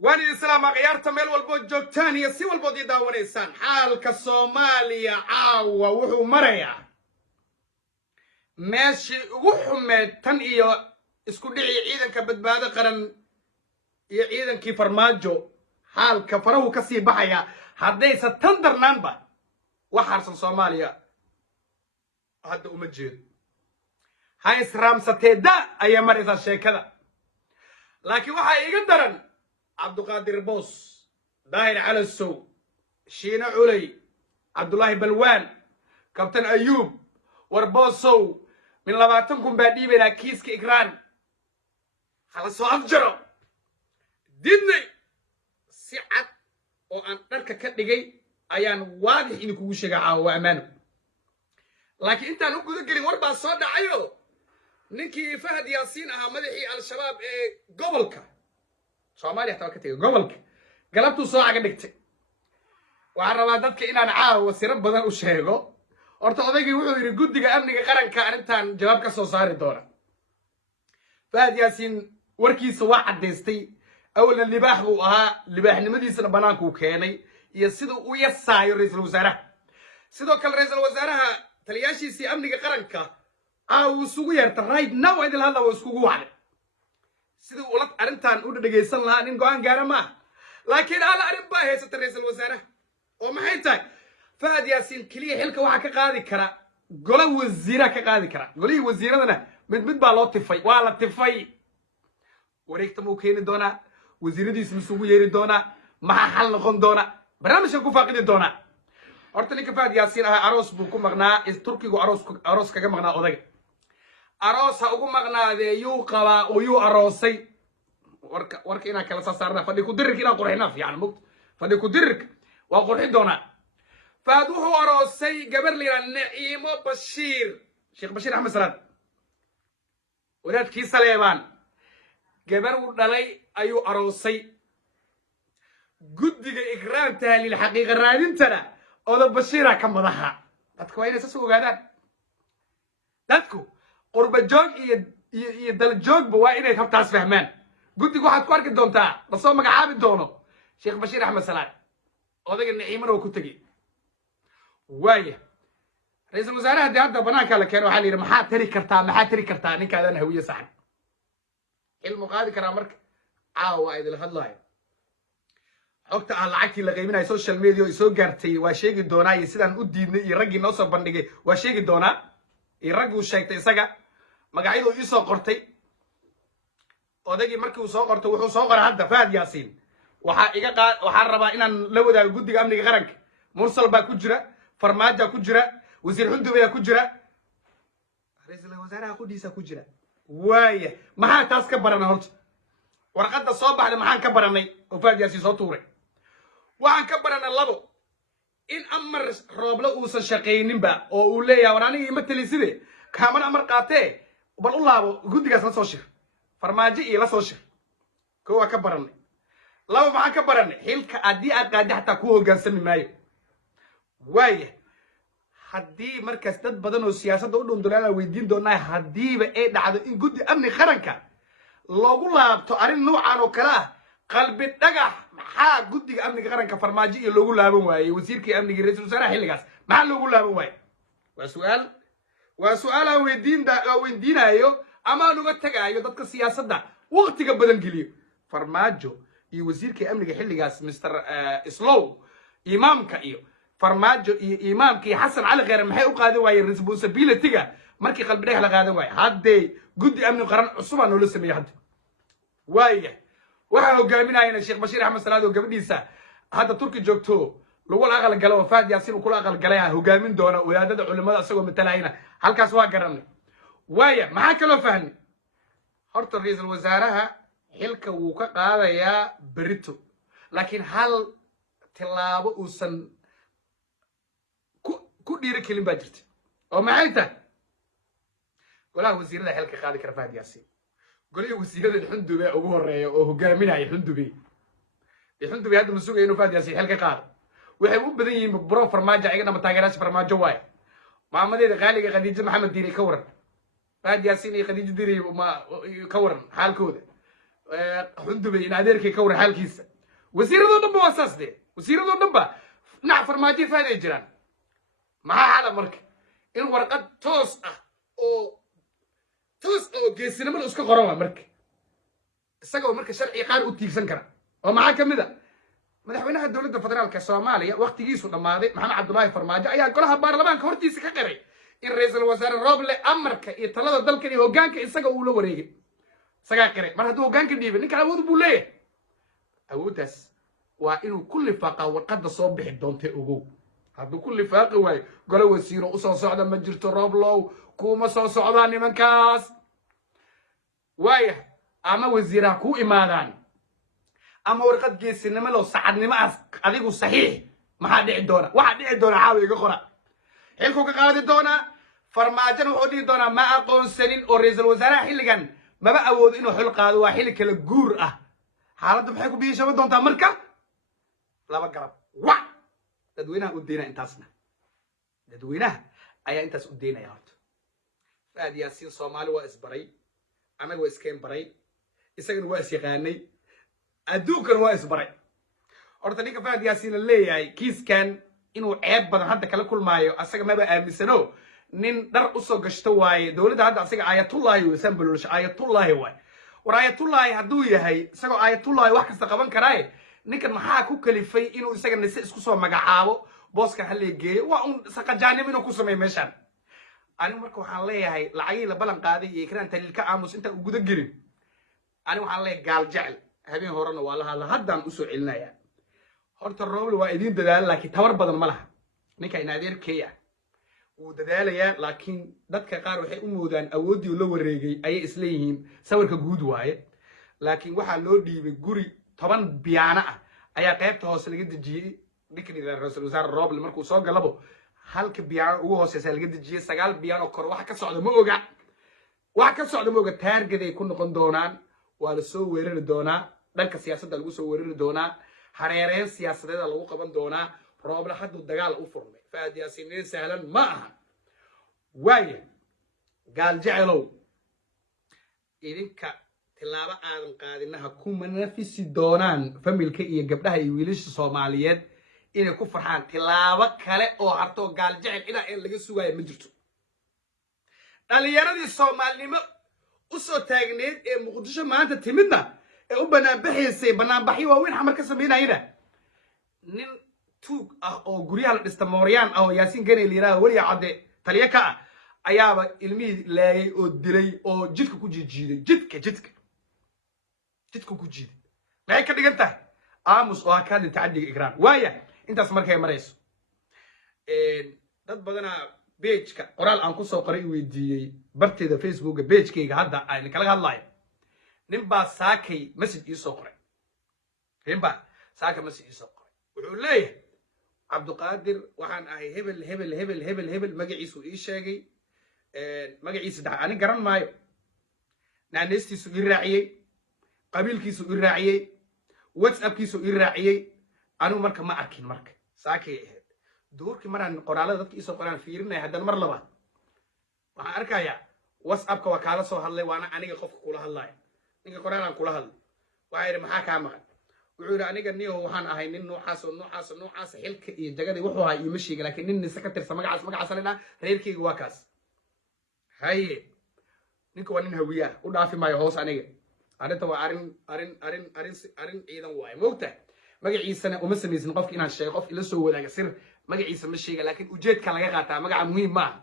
وأنا الإسلام غيار تميل والبود جوكتاني يسي والبود يداون إنسان حالك الصوماليا عاوة وحو مريا ماشي وحو ميتان إيو اسكو دعي عيدن كبدبادة قرن عيدن كي فرماجو حالك فرهو كسي بحيا حديثة تندر نانبا وحارس الصوماليا هذا أمجيد هاي سرام ستيدا أي مريضة الشيء كذا لكن وحا يقدرن عبد القادر بوس داير على السوق شينا علي عبد الله بلوان كابتن أيوب وربوسو من لباتنكم بعدي بلا كيسك إكران خلاص أفجروا ديني سعة وأن نركا كدقي أيان واضح إنكو وشجع وأمانه لكن أنت نقول ذكري وربع صاد عيو نكي فهد ياسين مدحي الشباب قبلك Soomaaliya taa ka tagay gobolka galabtu soo caga dhigtay waxaan rabaa dadka inaan caawa sir badan u sheego horta odaygii wuxuu yiri guddiga amniga qaranka arintan jawaab ka soo saari doona Fahad Yaasin warkiisa waa cadeystay awlan libaax uu ahaa libaaxnimadiisana banaanku keenay iyo sida uu yasaayo ra'iisul wasaaraha sidoo kale ra'iisul wasaaraha taliyaashiisii amniga qaranka uu isugu yeertay right now idil hadda waa isugu wacday sidoo uu la arintan u dhageysan lahaa nin go'aan gaar ma laakiin ala arin baa heysata ra'iisul wasaaraha oo maxay tahay Fahad Yaasin kaliya xilka waxa ka qaadi kara golo wasiira ka qaadi kara golihii wasiiradana mid baa loo tifay waa la tifay wareegta muu keeni doona wasiiradiisa misugu yeeri doona maxaa xal noqon doona barnaamijka ku faaqidi doona horta ninka Fahad Yaasin aroos buu ku maqnaa Turkigu aroos kaga maqnaa odaga aroos ha ugu maqnaadee yuu qabaa oo yuu aroosay warka inaan kala saarnaa fadhi ku dirirka inaan qurxinaa fiican mugta fadhi ku dirirka waa qurxi doonaa Fahad wuxuu aroosay gabar liiraa Naciimo Bashiir Sheekh Bashiir Axmed Salaad walaadkii Saleebaan gabar uu dhalay ayuu aroosay guddiga ikraam tahlil xaqiiqa raadintana odo Bashiira ka madaxa dadku waa inay soo ogaadaan dadku qurba joog iyo dal joogba waa inay habtaas fahmaan guddigu waxaad ku arki doontaa la soo magacaabi doono Sheekh Bashiir Axmed Salaad odayga Naciimana oo ku tagay waaya ra'iisul wasaaraha hadda banaanka la keenay waxa la yiri maxaa tari kartaa ninkaadan hawiye saxan ilmu qaadi kara marka caawa idil hadlaayo xogta aan lacagtii la qiiminayo social media oo soo gaartay waa sheegi doonaa iyo sidaan u diidnay iyo raggii noo soo bandhigay waa sheegi doonaa iyo raggii uu sheegtay isaga magacyadu ii soo qortay odaygii markii uu soo qortay wuxuu soo qoray hadda Fahad Yaasin waxaan rabaa inaan la wadaago guddiga amniga qaranka mursal baa ku jira farmaajo ku jira wasiir xundubay ku jira ra'iisul wasaaraha qudhiisa ku jira waaya maxaa taas ka baranay horta warqadda soo baxday maxaan ka baranay oo Fahad Yaasin soo tuuray waxaan ka baranay labo in amar roobla uusan shaqeynin ba oo uu leeyahay waraaniga ima taliside kaamana amar qaatee bal u laabo guddigaas la soo shir farmaajo iyo la soo shir koo ka baranay laba maxaan ka baranay xilka adii aad qaadi xataa ku hogaansami maayo waaya haddii markaas dad badan oo siyaasadda u dhundulaana weydiin doonaa haddiiba ay dhacdo in guddi amni qaranka loogu laabto arrin noocan oo kale ah qalbi dhagax maxaa guddiga amniga qaranka farmaajo iyo loogu laaban waayey wasiirkii amniga ra'iisul wasaaraha xilligaas maxaa loogu laaban waayey waa su'aal aan weydiinayo ama aan uga tagaayo dadka siyaasadda waqtiga badan geliyo farmaajo iyo wasiirkii amniga xilligaas Mr. Islow imaamka iyo farmaajo iyo imaamkii Xasan Cali Khayr maxay u qaadan waayeen responsibility-ga markii qalbi dhagax la qaadan waayay hadday guddi amni qaran cusub aan loo sameeyay hadda waaya waxa hogaaminayna Sheekh Bashiir Axmed Salaad oo gabadhiisa hadda Turki joogto lagu aqal galo Fahad Yaasin uu kula aqal galay hogaamin doona wadaadada culimada asagoo matalayna halkaas waa garanay waaya maxaa kala fahmay horta ra'iisul wasaaraha xilka wuu ka qaadayaa berito laakiin hal tilaabo uusan ku dhiiri kelin baa jirta oo maxay tahay golaha wasiirada xilka qaadi kara Fahad Yaasin goliga wasiirada xundubay ugu horeeyo oo hogaaminaya xundubay hadda masuuga inuu Fahad Yaasin xilka qaado waxay u badan yihiin bro farmaajo ayagana ma taageeraasha farmaajo waay maamadeeda qaaliga Khadiija Maxamed Diiri ka waran Fahad Yaasin iyo Khadiija Diiri ma ka waran xaalkooda xundubay in adeerkay ka waran xaalkiisa wasiiradoo dhanba waa saas dee wasiiradoo dhanba dhinaca farmaajo faaday jiraan maxaa xala marka in warqad toos ah oo geesinimada iska qoran waa marka isagoo marka sharci qaar u tiigsan kara oo maxaa ka mid a madaxweynaha dowladda federaalka soomaaliya waqtigiisu dhammaaday maxamed cabdullaahi farmaajo ayaa golaha baarlamaanka hortiisa ka qiray in ra-iisul wasaare rooble amarka iyo talada dalkan iyo hoggaanka isaga uu la wareegay isagaa qiray mar hadduu hoggaanka dhiibay ninkan awood buu leeyahay awooddaas waa inuu ku lifaaqaa warqadda soo bixi doontay ogow hadduu ku lifaaqi waayo gole wasiiro usoo socda ma jirto rooblow kuuma soo socdaa nimankaas waaya ama wasiiraha kuu imaadaan ama warqad geesinimo loo sacadnimo adigu saxiix maxaa dhici doona waxaa dhici doona caawa iga qora xilkuu ka qaadi doonaa farmaajona wuxuu dhihi doonaa ma aqoonsanin oo ra-iisul wasaaraha xilligan maba awoodo inuu xil qaado waa xilli kala guur ah xaaladdu maxay ku biyishaba doontaa marka laba garab wac dadweynaha u deynaya intaasna dadweynaha ayaa intaas u deynaya horta faad yaasiin soomaali waa isbaray annaga waa iskeen baray isagana waa isyaqaanay adduunkan waa isbaray horta ninka faad yaasiin la leeyahay kiiskan inuu ceeb badan hadda kala kulmaayo asaga maba aaminsano nin dhar usoo gashto waaye dowladda hadda asaga aayatullaahi weysaan baloolsha aayatullaahi waay war aayatullaahi hadduu yahay isagoo aayatullaahi wax kasta qaban karaaye ninkan maxaa ku kalifay inuu isaga nise isku soo magacaabo booska hallee geeyo waa un saqajaanimo inuu ku sameeyo meeshaan anigu marka waxaan leeyahay lacagihii la ballan qaaday iyo ikraan taliil ka aamus intaan u guda gelin anigu waxaan leeyahay gaal jecel habeen horena waa la hadla haddaan usoo celinayaa horta rooble waa idiin dadaala laakiin tabar badan ma laha ninka in adeerkey ah wuu dadaalayaa laakiin dadka qaar waxay u moodaan awooddii la wareegay ayay isleeyihiin sawirka guud waaye laakiin waxaa loo dhiibay guri 10 biyaano ah ayaa qaybta hoose laga dejiyey ninka ra-iisul wasaare rooble markuu soo galabo halka biyaano ugu hooseysa laga dejiyey 9 biyaano kor wax ka socda ma oga taargeday ku noqon doonaan waa la soo weerari doonaa dhanka siyaasadda lagu soo weerari doonaa hareereen siyaasadeeda lagu qaban doonaa rooble hadduu dagaal u furmay faad yaasiin sahlan ma aha waaye gaal jecelow idinka tilaabo aadan qaadinaha kuma nafisi doonaan familka iyo gabdhaha iyo wiilasha soomaaliyeed inay ku farxaan tilaabo kale oo hartoo gaal jecel ilaa in laga sugaayo ma jirto dhalinyaradii soomaalinimo u soo taagneed ee muqdisho maanta timidna ee u banaanbaxaysay banaanbaxyo waaweyn xamar ka samaynayna nin tuug ah oo guryaha la dhista mooryaan ah oo yaasiin ganay la yidhaaha weliya cadde taliyo ka ah ayaaba ilmihii laayay oo dilay oo jidka ku jiijiiday jidka ku jiiday maxay ka dhigan tahay aamus oo ka hadlin tacadiga ikraan waaya intaas markay marayso dad badanaa bejka qoraal aan kusoo qoray i weydiiyey barteeda facebooka bejkayga hadda aan kala hadlayo ninbaa saakay message iisoo qoray wuxuu leeyahay cabduqaadir waxaan ahay hebel magaciisu ii sheegay magaciisa ani garan maayo naaneystiisu ii raaciyey qabiilkiisu ii raaciyey whatsappkiisu ii raaciyey anigu marka ma arkin marka saakay ahayd duurkii maraan qoraalada dadka iisoo qoraan fiirinaya haddana mar labaad waxaan arkayaa whatsappka waa kaala soo hadlay waana aniga qofka kula hadlaya ninka qoraalaan kula hadlay waxaa yidhi maxaa kaa maqan wuxuu yidhi aniga niyaho waxaan ahay nin noocaas xilka iyo jagadii wuxuu ahaa iima sheegin laakiin nin nise ka tirsa magacaas la dhaa reerkayga waa kaas haye ninka waa nin hawiyaa u dhaafi maayo hoos aniga arrinta waa arrin ciidan waaye moogta magaciisana uma samaysin qofki inaan sheego qof ila soo wadaaga sir magaciisa ma sheega laakiin ujeedka laga qaataa magaca muhiim ma aha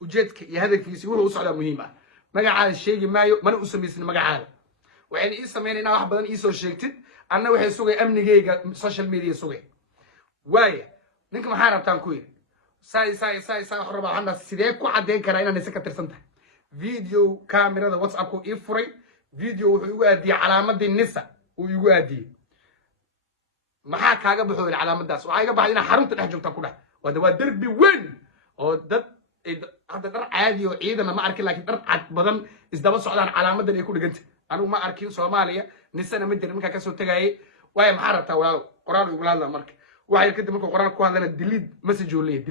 ujeedka iyo hadafkiisi wuxuu u socdaa muhiim ah magacaada sheegi maayo mana u samaysin magacaada waxayna ii sameynay inaa wax badan iisoo sheegtid anna waxay sugay amnigayga social media sugay waaya ninka maxaa rabtaan ku yidhi saa wax rabaa hadda sidee ku caddeyn karaa inaan isa ka tirsan tahay video kamerada whatsappku ii furay video wuxuu igu aadiyey calaamadii nisa uu igu aadiyey maxaa kaaga baxo yidhi calaamadaas waxaa iga baxday inaa xarunta dhex joogta ku dheh waa derbi weyn oo dad hadda dhar caadi oo ciidana ma arkin laakiin dhar cad badan isdaba socdaan calaamadan ay ku dhiganta anigu ma arkin soomaaliya nisana ma jirin markaa kasoo tegayay waayo maxaa rabtaa walaalo qoraal igula hadlaa marka waxa yar kadib markuu qoraal ku hadlana delete message uu leeyahay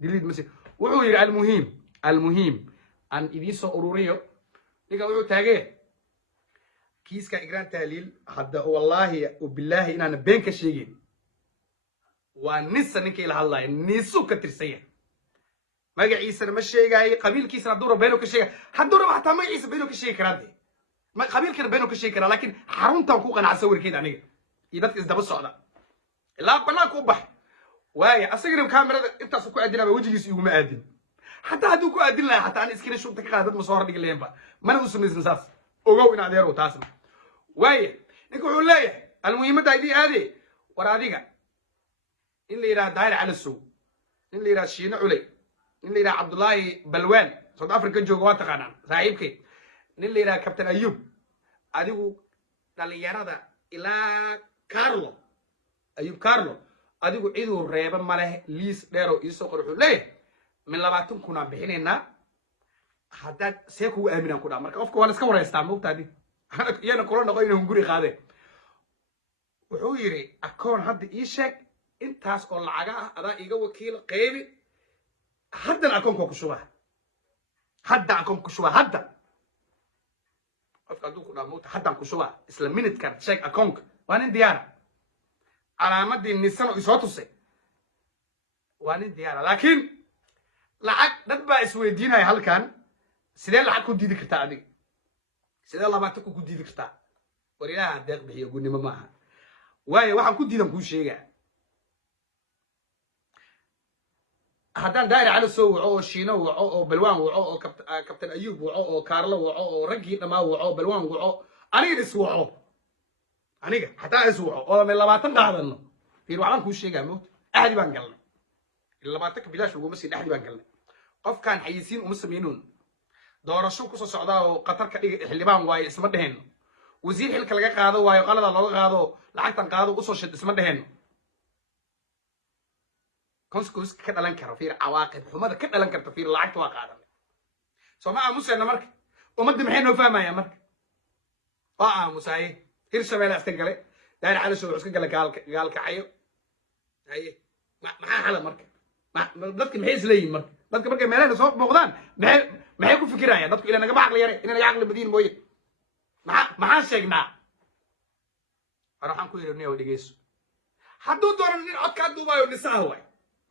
delete message wuxuu yidhi almuhiim aan idiin soo ururiyo ninka wuxuu taagee kiiska igraan tahliil hadda wallahi billahi inaan been ka sheegin waa nisa ninkii la hadlay nisu ka tirsaya magaciisana ma sheegay qabiilkiisana duro beeno ka sheegay hadduu rabo hataa magaciisa beeno ka sheegi karaa ma qabiilkana beeno ka sheegi karaa laakiin xaruntan ku qanacsan warkeed aniga iyo dadka isdaba socda ilaa banaanka u bax waaya asagana kaamirada intaas ku aadinaba wajigiisa iguma aadin hataa hadduu ku aadin lahaa hataa aan iskina shubta ka qaadad ma soo hordhigi leenba mana u samaysan saas ogow in adeero taasna waaya ninka wuxuu leeyahay almuhiimadda idii aade war adiga in la yidhaha daahir cali sow in la yidhaha shiine culey in la yidhaha cabdullaahi balwaan south africa jooga waa taqaanaan saaxiibkay nin la yidhaha kabtan ayub adigu dhalinyarada ilaa carlo ayub carlo adigu ciduu reeba maleh liis dheero iisoo qor wuxuu leeyahay min 20 kun aan bixinaynaa haddaad see kugu aaminaan ku dhaa marka qofka waa la iska wareystaa moogtaadi iyana kula noqo inuu guri qaadeen wuxuu yidhi akoon hadda ii sheeg intaas oo lacaga ah adaa iga wakiil qaybi haddana akoonka ku shubaa hadda akoonka ku shubaa hadda qofka hadduu ku dhaa moogta haddaan ku shubaa isla minutkan sheeg akoonka waa nin diyaara calaamadii nisano isoo tusay waa nin diyaara laakiin lacag dad baa isweydiinaya halkan sidee lacag ku diidi kartaa adiga sidee 20 ku diidi kartaa war ilaaha deeq bixiyo gunnimo maaha waayo waxaan ku diidan kuu sheegaa haddaan daahir cali sow waco oo shiino waco oo balwaan waco oo kabtan ayuub waco oo kaarlo waco oo raggii dhammaa waco balwaan waco aniga is waco aniga hataa is waco oo 20 qaadano fiir waxaan kuu sheegaa moogta ahdi baan galnay 20 ka bilaash ugu masii ahdi baan galnay qofkan xayisiin uma sameeynoon doorasho ku soo socdaa oo qatar ka dhigay xildhibaan waaye isma dheheen wasiir xilka laga qaado waayo qalada looga qaado lacagtan qaado u soo shid isma dheheen konskos ka dhalan karo fiir cawaaqib xumada ka dhalan karta fiir lacagta waa qaadan soma aamusayna marka ummadda maxay noo fahmayaan marka waa aamusay hirshabeelle iska gale daahir cali sow iska gale gaalkacayo haye maxaa xala marka dadka maxay isleeyihiin marka dadka markay meelaha soo booqdaan maxay ku fikirayaan dadku ilaa naga caqli yare inay caqli badiin mooye maxaan sheegnaa waxaan ku yidhi neew dhegeyso hadduu doonan in codkaa duubaayo nisaha waay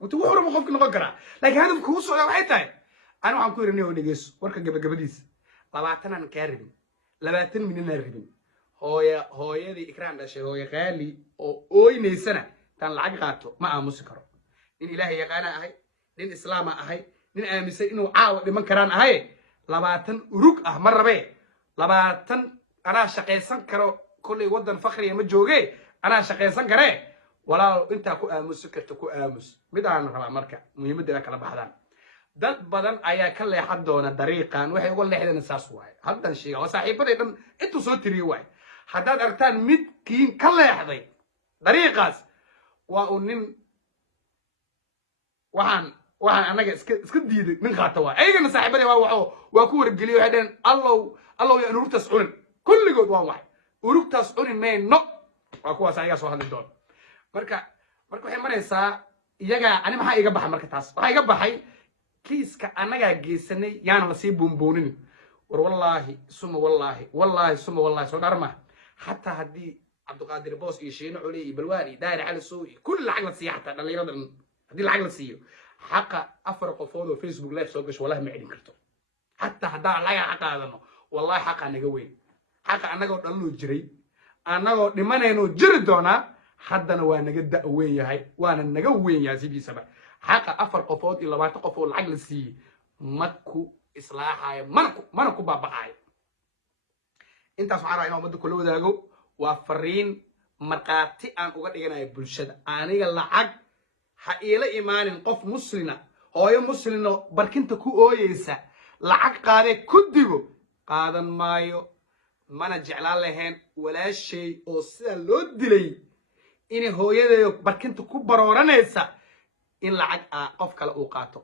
wuxuu wuxuu rabo qofka noqon karaa laakiin hadafka kuu socdaa waxay tahay ani waxaan ku yidhi neew dhegeyso warka gabagabadiisa 20 aan kaa rabin 20 milyan aan rabin hooyadii ikraan dhashay hooyo qaali oo ooynaysana tan lacag qaato ma aamusi karo nin ilaahay yaqaana ahay nin islaama ahay nin aaminsan inuu caawa dhiman karaan ahay 20 urug ah ma rabe 20 anaa shaqaysan karo kulli wadan fakhriya ma jooge anaa shaqaysan kare walaa inta ku aamusi karto ku aamus mid aan rabaa marka muhiimadda kala baxdaan dad badan ayaa ka leexan doona dariiqan waxay uga leexdeen saas waay haddan sheega waa saaxiibaday dhan intuu soo tiriyo waay haddaad aragtaan midkiin ka leexday dariiqaas waa uu nin waxaan anaga iska diiday nin qaata waa ayagana saaxiibadii waa ku wargeliyay waxay dhaheen allow yaa urugtaas cunin kulligood waa waxay urugtaas cunin mayno waa kuwaas ayagaa soo hadli doona marka waxay maraysaa iyagaa ani maxaa iga baxay marka taas waxaa iga baxay kiiska annagaa geysanay yaana lasii buunbuunin war wallaahi suma wallaahi suma wallaahi soo dharma xataa haddii cabdiqaadir boos iyo shiino culi iyo balwaan iyo daahir cali sow iyo kulli lacag la siiya xataa dhallinyarada haddii lacag la siiyo حقا أفر قفوض وفيسبوك لايف سوقش والله ما عندي كرتو حتى هدا لا حقا هذا والله حقا نجوين حقا أنا قلت الله جري أنا قلت لمن إنه جردونا حدنا وانا قد وين هاي وانا نجوين يا زبي سبع حقا أفر قفوض إلا ما تقفوا العقل سي مكو إصلاح هاي منكو بابا هاي أنت سبحان الله مدة كله ده جو وفرين مرقاتي أن أقول إيجانا بالشدة أنا قال لعق حقيقة إيمان قف مسلنا هاي مسلنا بركنت كو أويسا لعق قاده كديو قادن مايو ما نجعل لهن ولا شيء أو سلود دلي إن هاي ده بركنت كو برورانيسا إن لعق قف كلا أوقاته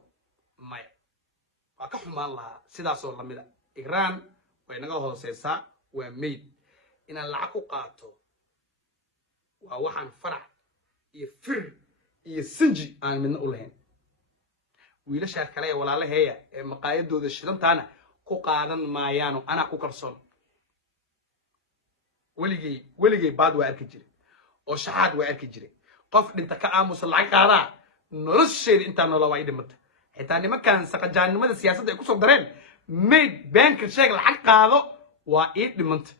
مايو وكحم الله سيدا صور لمدا إيران وينغا هوسيسا وميد إن لعق قاته ووحن فرع يفر يسنجي aan midna u lahayn wiilasha kale walaalaheeya ee maqaayadooda shidantaana ku qaadan maayaan ana ku kalsoon weligay baad waa arki jiray oo shaxaad waa arki jiray qof dhinta ka aamusa lacag qaadaa nolosheeda intaa noola waa i dhimata xitaa nimankan saqajaannimada siyaasadda ay kusoo dareen mayd beenka sheeg lacag qaado waa ii dhimanta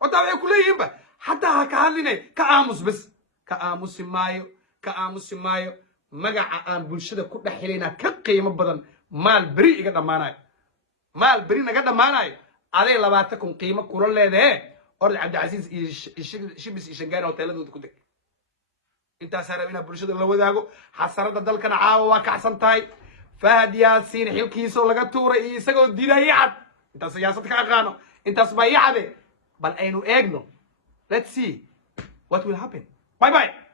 horta waxay ku leeyihiinba حتى هكهاليني كأمس بس كأمس مايو مجا بولشة كل حيلنا كقيمة بدن مال بري قد مال بري نقدر ماناي عليه لبعتكم قيمة كل اللي ده أرد عبد العزيز شبس يشجعنا وتلاد وتكتك أنت ساربينا بولشة اللي وداعو حسرت الدل كان عاوا كحسن تاي فهد ياسين حيل كيسو لقى تورا يسقط دينا يعد أنت سياستك أغانو أنت سبايع به بل أينو إجنو Let's see what will happen. Bye bye.